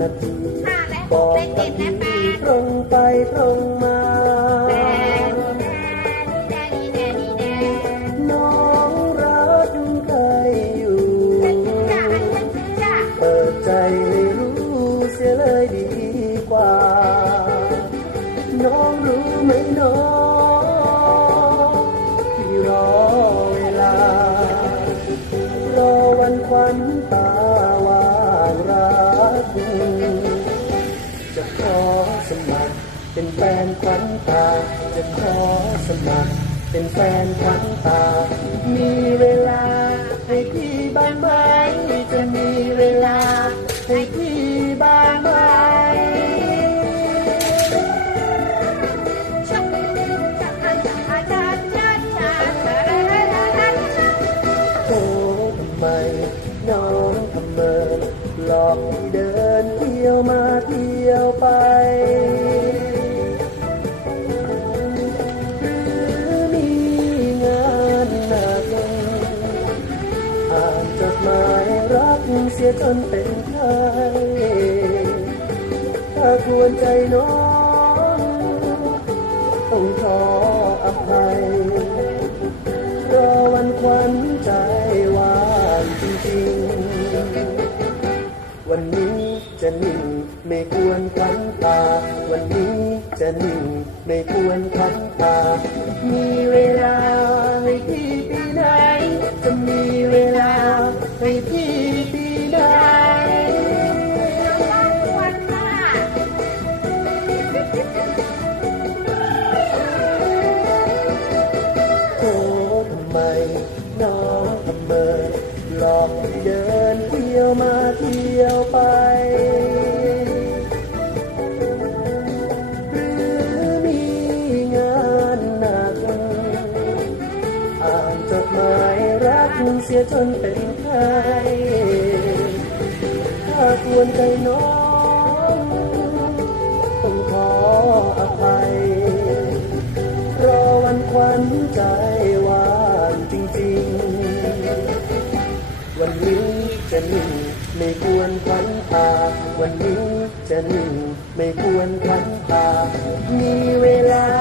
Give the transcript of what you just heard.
นาทีห้าและหบอกละกับดและแปพี่ตรงไปตรงมาแดนแดนแดนแดนแดนน้องรักใครอยู่ เปิดใจให้รู้เสียเลยดีกว่า น้องรู้ไหมน้อง จะขอสมัครเป็นแฟนควันตา จะขอสมัครเป็นแฟนควันตา มีเวลาให้พี่บ้างไหม น้องทำเมินหลอกให้เดินเที่ยวมาเที่ยวไปหรือมีงานหนักอ่านจดหมายรักเสียจนเป็นไข้ถ้าควรใจน้อง วันนี้จะนิ่งไม่ควรคันตา วันนี้จะนิ่งไม่ควรคันตา มีเวลาให้พี่ปีไหน จะมีเวลาให้พี่ปีไหนวันหน้โอ้ทำไมน้องทำเมินหลอกเดินเที่ยวมาเที่ยวไป หรือมีงานหนัก อ่านจดหมายรักเสียจนเป็นไข้ถ้าควรใจน้องต้องขออภัย รอวันควันใจวางจริงๆ วันนี้ จะนิ่งไม่ควรควันตา วันนี้จะนิ่งไม่ควรควันตา มีเวลา